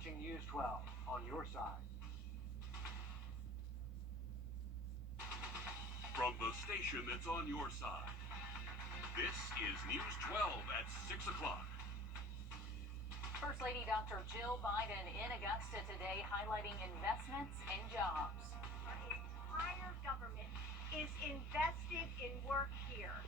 watching News 12 on your side. From the station that's on your side, this is News 12 at 6 o'clock. First Lady Dr. Jill Biden in Augusta today highlighting investments and jobs. Our entire government is invested in work here.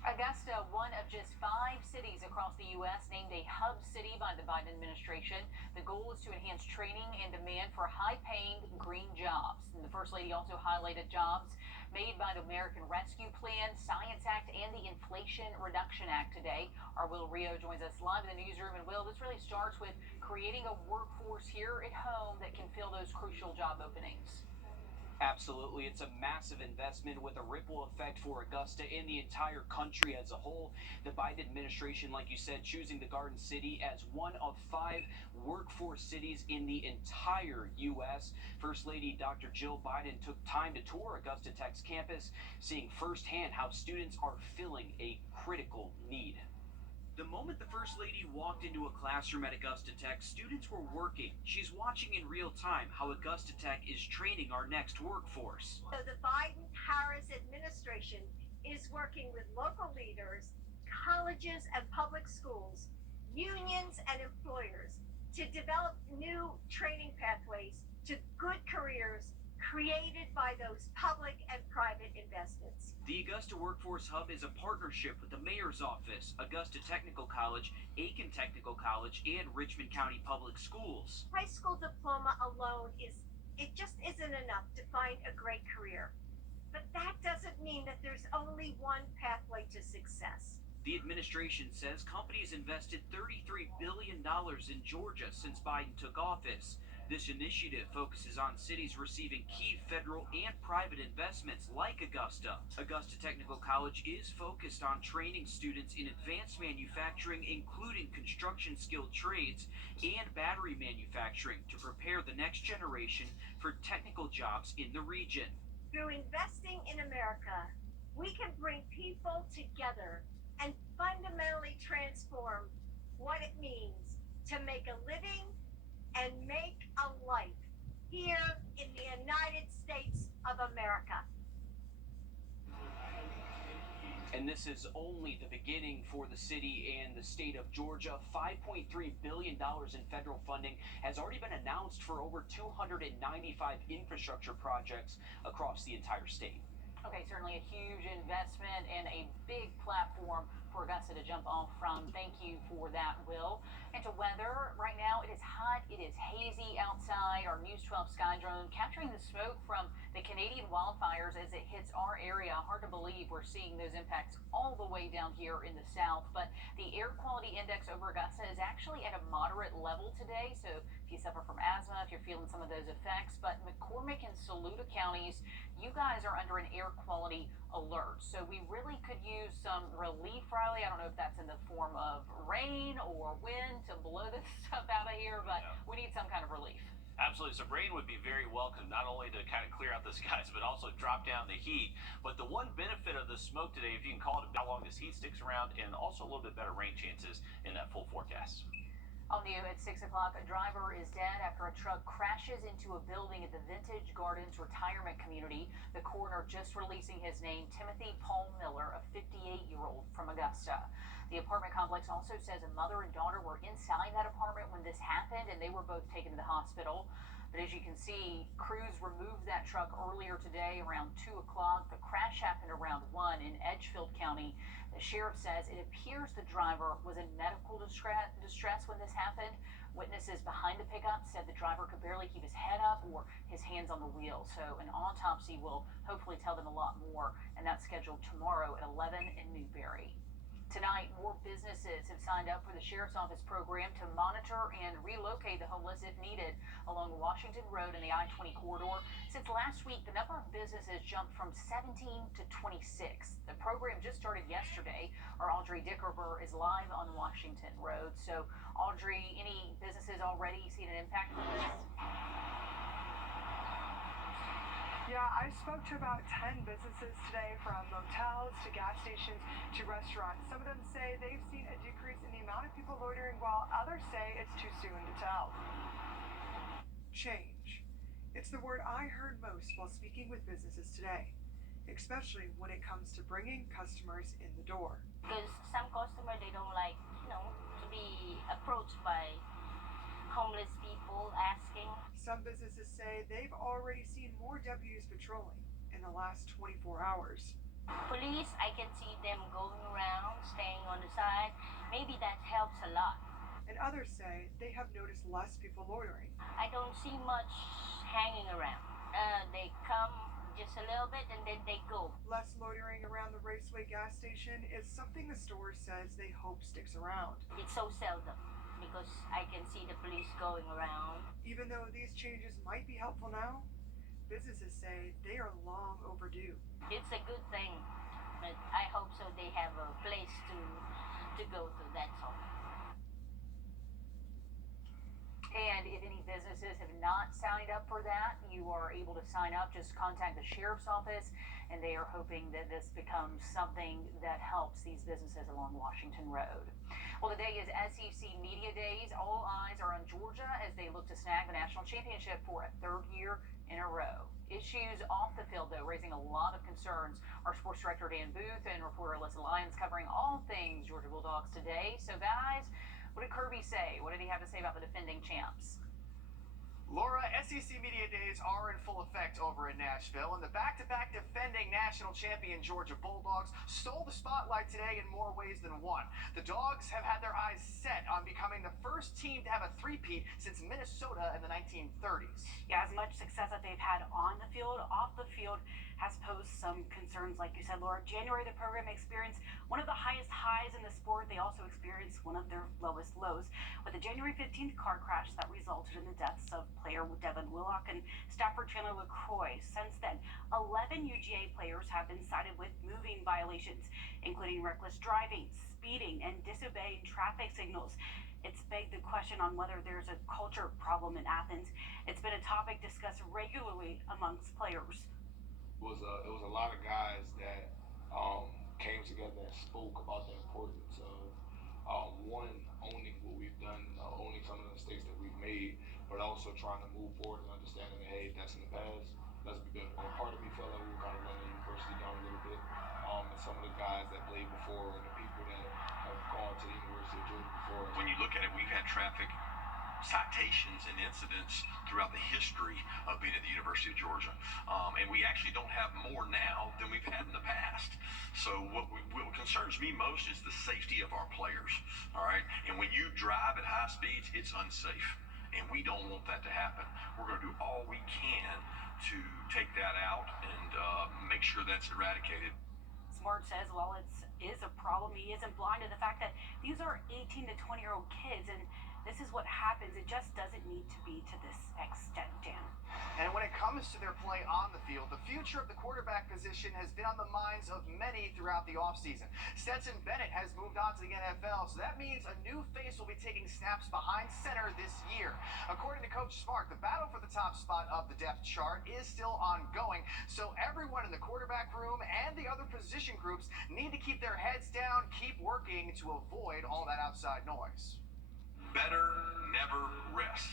Augusta, one of just 5 cities across the U.S. named a hub city by the Biden administration. The goal is to enhance training and demand for high-paying green jobs. And the First Lady also highlighted jobs made by the American Rescue Plan, Science Act, and the Inflation Reduction Act today. Our Will Rio joins us live in the newsroom. And Will, this really starts with creating a workforce here at home that can fill those crucial job openings. Absolutely. It's a massive investment with a ripple effect for Augusta and the entire country as a whole. The Biden administration, like you said, choosing the Garden City as one of 5 workforce cities in the entire U.S. First Lady Dr. Jill Biden took time to tour Augusta Tech's campus, seeing firsthand how students are filling a critical need. The moment the First Lady walked into a classroom at Augusta Tech, students were working. She's watching in real time how Augusta Tech is training our next workforce. So the Biden-Harris administration is working with local leaders, colleges and public schools, unions and employers to develop new training pathways to good careers created by those public and private investments. The Augusta Workforce Hub is a partnership with the Mayor's Office, Augusta Technical College, Aiken Technical College, and Richmond County Public Schools. High school diploma alone just isn't enough to find a great career. But that doesn't mean that there's only one pathway to success. The administration says companies invested $33 billion in Georgia since Biden took office. This initiative focuses on cities receiving key federal and private investments like Augusta. Augusta Technical College is focused on training students in advanced manufacturing, including construction-skilled trades and battery manufacturing, to prepare the next generation for technical jobs in the region. Through investing in America, we can bring people together and fundamentally transform what it means to make a living and make a life here in the United States of America. And this is only the beginning for the city and the state of Georgia. $5.3 billion in federal funding has already been announced for over 295 infrastructure projects across the entire state. Okay, certainly a huge investment and a big platform for Augusta to jump off from. Thank you for that, Will. And to weather, right now it is hot, it is hazy outside. Our News 12 sky drone capturing the smoke from the Canadian wildfires as it hits our area. Hard to believe we're seeing those impacts all the way down here in the south, but the air quality index over Augusta is actually at a moderate level today. So if you suffer from asthma, if you're feeling some of those effects, but McCormick and Saluda counties, you guys are under an air quality alert. So we really could use some relief, Riley. I don't know if that's in the form of rain or wind to blow this stuff out of here, but we need some kind of relief. Absolutely. So rain would be very welcome, not only to kind of clear out the skies, but also drop down the heat. But the one benefit of the smoke today, if you can call it, how long this heat sticks around, and also a little bit better rain chances in that full forecast. On the at 6 o'clock, a driver is dead after a truck crashes into a building at the Vintage Gardens retirement community. The coroner just releasing his name, Timothy Paul Miller, a 58-year-old from Augusta. The apartment complex also says a mother and daughter were inside that apartment when this happened, and they were both taken to the hospital. But as you can see, crews removed that truck earlier today around 2 o'clock. The crash happened around 1 in Edgefield County. The sheriff says it appears the driver was in medical distress when this happened. Witnesses behind the pickup said the driver could barely keep his head up or his hands on the wheel. So an autopsy will hopefully tell them a lot more, and that's scheduled tomorrow at 11 in Newberry. Tonight, more businesses have signed up for the Sheriff's Office program to monitor and relocate the homeless if needed along Washington Road and the I-20 corridor. Since last week, the number of businesses jumped from 17 to 26. The program just started yesterday. Our Audrey Dickerber is live on Washington Road. So, Audrey, any businesses already seen an impact from this? Yeah, I spoke to about 10 businesses today from the motels to gas stations to restaurants. Some of them say they've seen a decrease in the amount of people loitering, while others say it's too soon to tell. Change. It's the word I heard most while speaking with businesses today, especially when it comes to bringing customers in the door. Because some customers, they don't like, to be approached by homeless people asking. Some businesses say they've already seen more W's patrolling in the last 24 hours. Police, I can see them going around, staying on the side. Maybe that helps a lot. And others say they have noticed less people loitering. I don't see much hanging around. They come just a little bit and then they go. Less loitering around the Raceway gas station is something the store says they hope sticks around. It's so seldom because I can see the police going around. Even though these changes might be helpful now, businesses say they are long overdue. It's a good thing, but I hope so they have a place to go to, that's all. And if any businesses have not signed up for that, you are able to sign up. Just contact the sheriff's office, and they are hoping that this becomes something that helps these businesses along Washington Road. Well, today is SEC Media Days. All eyes are on Georgia as they look to snag the national championship for a third year in a row. Issues off the field, though, raising a lot of concerns. Our sports director, Dan Booth, and reporter Alyssa Lyons covering all things Georgia Bulldogs today. So, guys, what did Kirby say? What did he have to say about the defending champs? Laura, SEC Media Days are in full effect over in Nashville, and the back-to-back defending national champion Georgia Bulldogs stole the spotlight today in more ways than one. The Dogs have had their eyes set on becoming the first team to have a three-peat since Minnesota in the 1930s. Yeah, as much success that they've had on the field, off the field has posed some concerns, like you said, Laura. January, the program experienced one of the highest highs in the sport. They also experienced one of their lowest lows with the January 15th car crash that resulted in the deaths of player Devin Willock and staffer Chandler LaCroix. Since then, 11 UGA players have been cited with moving violations, including reckless driving, speeding, and disobeying traffic signals. It's begged the question on whether there's a culture problem in Athens. It's been a topic discussed regularly amongst players. It was a lot of guys that came together and spoke about the importance of one, owning what we've done, owning some of the mistakes that we've made, but also trying to move forward and understanding that, hey, that's in the past, let's be better. And part of me felt like we were kind of letting the university down a little bit. And some of the guys that played before and the people that have gone to the University of Georgia before. When you look at it, we've had traffic citations and incidents throughout the history of being at the University of Georgia. And we actually don't have more now than we've had in the past. So what concerns me most is the safety of our players, all right? And when you drive at high speeds, it's unsafe. And we don't want that to happen. We're going to do all we can to take that out and make sure that's eradicated. Smart says while it is a problem, he isn't blind to the fact that these are 18 to 20-year-old kids, and this is what happens. It just doesn't need to be to this extent, Dan. And when it comes to their play on the field, the future of the quarterback position has been on the minds of many throughout the offseason. Stetson Bennett has moved on to the NFL, so that means a new face will be taking snaps behind center this year. According to Coach Smart, the battle for the top spot of the depth chart is still ongoing, so everyone in the quarterback room and the other position groups need to keep their heads down, keep working to avoid all that outside noise. Better never rest.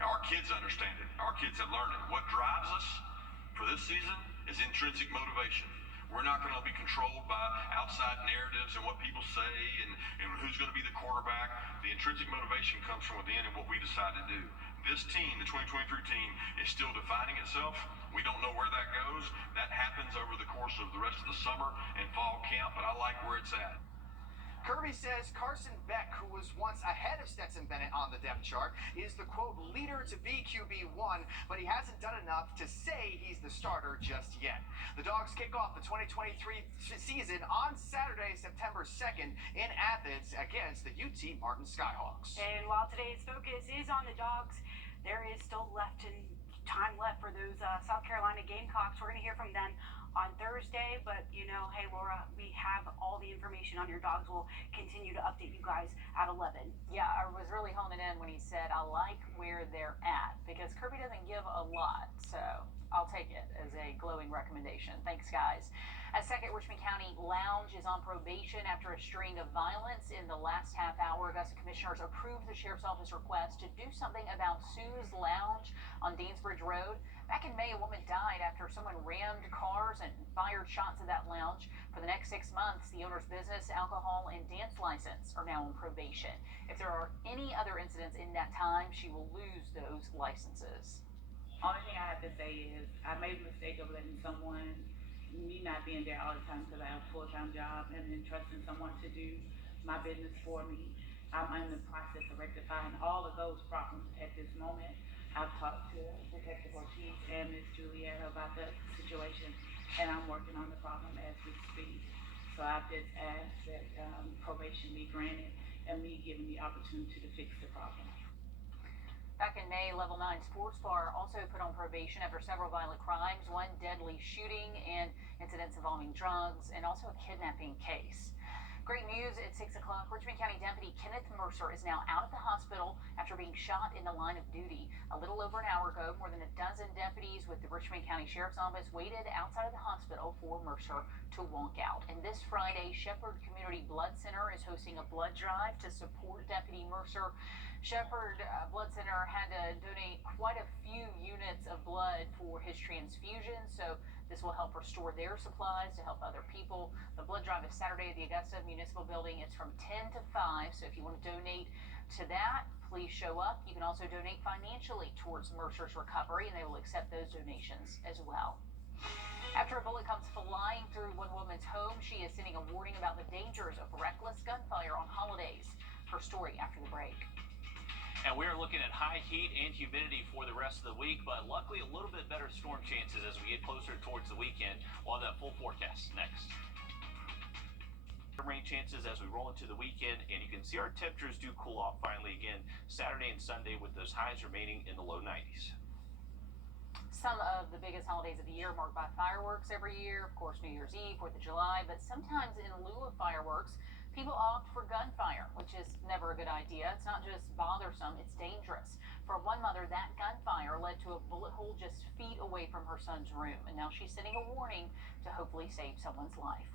Now, our kids understand it. Our kids have learned it. What drives us for this season is intrinsic motivation. We're not going to be controlled by outside narratives and what people say and who's going to be the quarterback. The intrinsic motivation comes from within and what we decide to do. This team, the 2023 team, is still defining itself. We don't know where that goes. That happens over the course of the rest of the summer and fall camp, but I like where it's at. Kirby says Carson Beck, who was once ahead of Stetson Bennett on the depth chart, is the, quote, leader to be QB1, but he hasn't done enough to say he's the starter just yet. The Dogs kick off the 2023 season on Saturday, September 2nd in Athens against the UT Martin Skyhawks. And while today's focus is on the Dogs, there is still time left for those South Carolina Gamecocks. We're going to hear from them on Thursday. But hey Laura, we have all the information on your dogs. We'll continue to update you guys at 11. Yeah, I was really honing in when he said, I like where they're at, because Kirby doesn't give a lot. So I'll take it as a glowing recommendation. Thanks, guys. A second Richmond County lounge is on probation after a string of violence in the last half hour. Augusta commissioners approved the sheriff's office request to do something about Sue's Lounge on Deansbridge Road. Back in May, a woman died after someone rammed cars and fired shots at that lounge. For the next 6 months, the owner's business, alcohol, and dance license are now on probation. If there are any other incidents in that time, she will lose those licenses. Only thing I have to say is I made a mistake of letting someone, me not being there all the time because I have a full-time job, and then trusting someone to do my business for me. I'm in the process of rectifying all of those problems at this moment. I've talked to Detective Ortiz and Ms. Juliet about the situation, and I'm working on the problem as we speak. So I've just asked that probation be granted and me given the opportunity to fix the problem. Back in May, Level 9 Sports Bar also put on probation after several violent crimes, one deadly shooting and incidents involving drugs, and also a kidnapping case. Great news at 6 o'clock. Richmond County Deputy Kenneth Mercer is now out of the hospital after being shot in the line of duty. A little over an hour ago, more than a dozen deputies with the Richmond County Sheriff's Office waited outside of the hospital for Mercer to walk out. And this Friday, Shepherd Community Blood Center is hosting a blood drive to support Deputy Mercer. Shepherd Blood Center had to donate quite a few units of blood for his transfusion, so this will help restore their supplies to help other people. The blood drive is Saturday at the Augusta Municipal Building. It's from 10 to 5, so if you want to donate to that, please show up. You can also donate financially towards Mercer's recovery, and they will accept those donations as well. After a bullet comes flying through one woman's home, she is sending a warning about the dangers of reckless gunfire on holidays. Her story after the break. And we are looking at high heat and humidity for the rest of the week, but luckily a little bit better storm chances as we get closer towards the weekend. We'll have that full forecast next. Rain chances as we roll into the weekend, and you can see our temperatures do cool off finally again Saturday and Sunday, with those highs remaining in the low 90s. Some of the biggest holidays of the year marked by fireworks every year. Of course, New Year's Eve, 4th of July, but sometimes in lieu of fireworks, people opt for gunfire, which is never a good idea. It's not just bothersome, it's dangerous. For one mother, that gunfire led to a bullet hole just feet away from her son's room, and now she's sending a warning to hopefully save someone's life.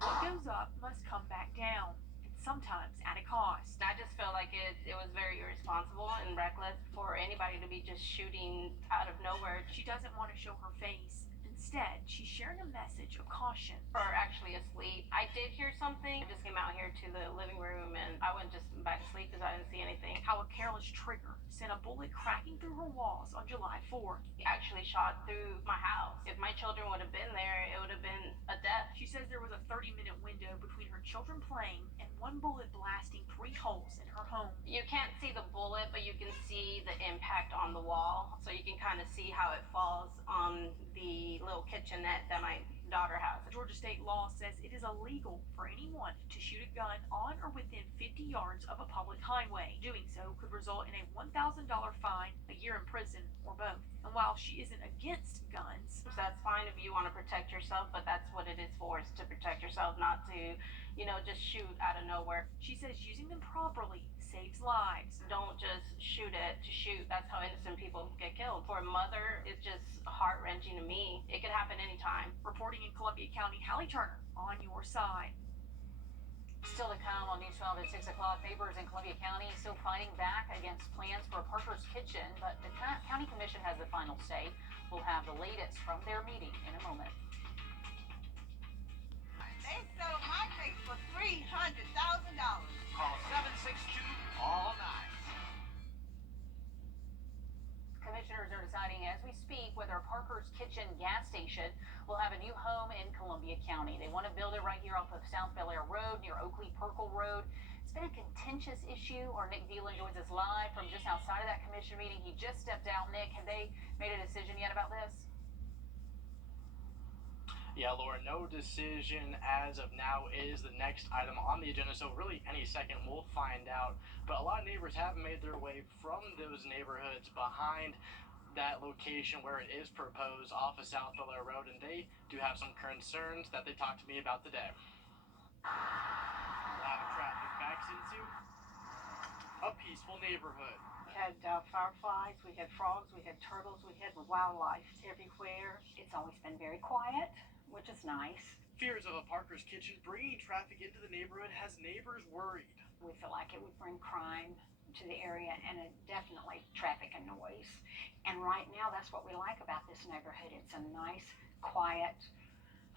What goes up must come back down, and sometimes at a cost. I just feel like it was very irresponsible and reckless for anybody to be just shooting out of nowhere. She doesn't want to show her face. Instead, she's sharing a message of caution. Or actually asleep. I did hear something. I just came out here to the living room and I went just back to sleep because I didn't see anything. How a careless trigger sent a bullet cracking through her walls on July 4th. It actually shot through my house. If my children would have been there, it would have been a death. She says there was a 30-minute window between her children playing and one bullet blasting 3 holes in her home. You can't see the bullet, but you can see the impact on the wall. So you can kind of see how it falls on the little kitchenette that my daughter has. Georgia state law says it is illegal for anyone to shoot a gun on or within 50 yards of a public highway. Doing so could result in a $1,000 fine, a year in prison, or both. And while she isn't against guns, that's fine if you want to protect yourself, but that's what it is for, is to protect yourself, not to, just shoot out of nowhere. She says using them properly saves lives. Don't just shoot it to shoot. That's how innocent people get killed. For a mother, it's just heart-wrenching to me. It could happen anytime. Reporting in Columbia County, Hallie Turner on your side. Still to come on News 12 at 6 o'clock, neighbors in Columbia County still fighting back against plans for a Parker's Kitchen, but the county commission has the final say. We'll have the latest from their meeting in a moment. They sold my cake for $300,000. Call 762 all night. Commissioners are deciding as we speak whether Parker's Kitchen gas station will have a new home in Columbia County. They want to build it right here off of South Bel Air Road near Oakley-Perkle Road. It's been a contentious issue. Our Nick Dieland joins us live from just outside of that commission meeting. He just stepped out. Nick, have they made a decision yet about this? Yeah, Laura, no decision as of now is the next item on the agenda, so really any second we'll find out. But a lot of neighbors have made their way from those neighborhoods behind that location where it is proposed off of South Bel-Air Road, and they do have some concerns that they talked to me about today. A lot of traffic backs into a peaceful neighborhood. We had fireflies, we had frogs, we had turtles, we had wildlife everywhere. It's always been very quiet, which is nice. Fears of a Parker's Kitchen bringing traffic into the neighborhood has neighbors worried. We feel like it would bring crime to the area and definitely traffic and noise. And right now, that's what we like about this neighborhood. It's a nice, quiet,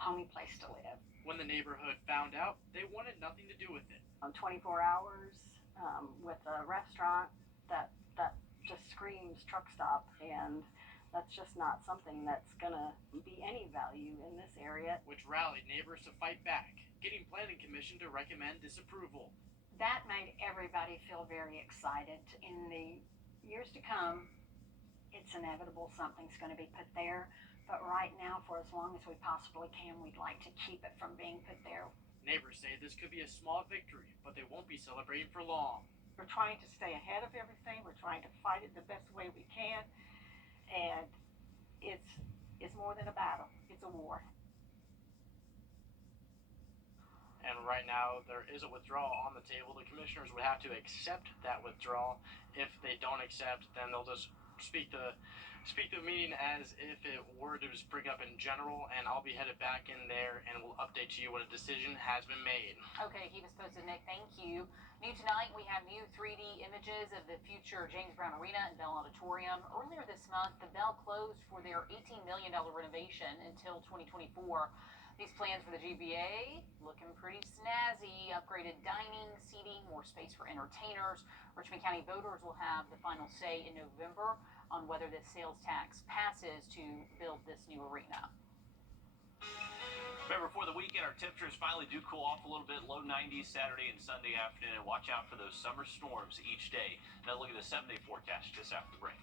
homey place to live. When the neighborhood found out, they wanted nothing to do with it. 24 hours with a restaurant that just screams truck stop, and that's just not something that's gonna be any value in this area. Which rallied neighbors to fight back, getting Planning Commission to recommend disapproval. That made everybody feel very excited. In the years to come, it's inevitable something's going to be put there. But right now, for as long as we possibly can, we'd like to keep it from being put there. Neighbors say this could be a small victory, but they won't be celebrating for long. We're trying to stay ahead of everything. We're trying to fight it the best way we can. And it's more than a battle. It's a war. And right now, there is a withdrawal on the table. The commissioners would have to accept that withdrawal. If they don't accept, then they'll just speak the meeting as if it were to spring up in general, and I'll be headed back in there and we'll update you when a decision has been made. Okay, keep us posted, Nick. Thank you. New tonight, we have new 3D images of the future James Brown Arena and Bell Auditorium. Earlier this month, the Bell closed for their $18 million renovation until 2024. These plans for the GBA looking pretty snazzy. Upgraded dining, seating, more space for entertainers. Richmond County voters will have the final say in November on whether this sales tax passes to build this new arena. Remember, for the weekend, our temperatures finally do cool off a little bit. Low 90s Saturday and Sunday afternoon. And watch out for those summer storms each day. Now look at the 7-day forecast just after the break.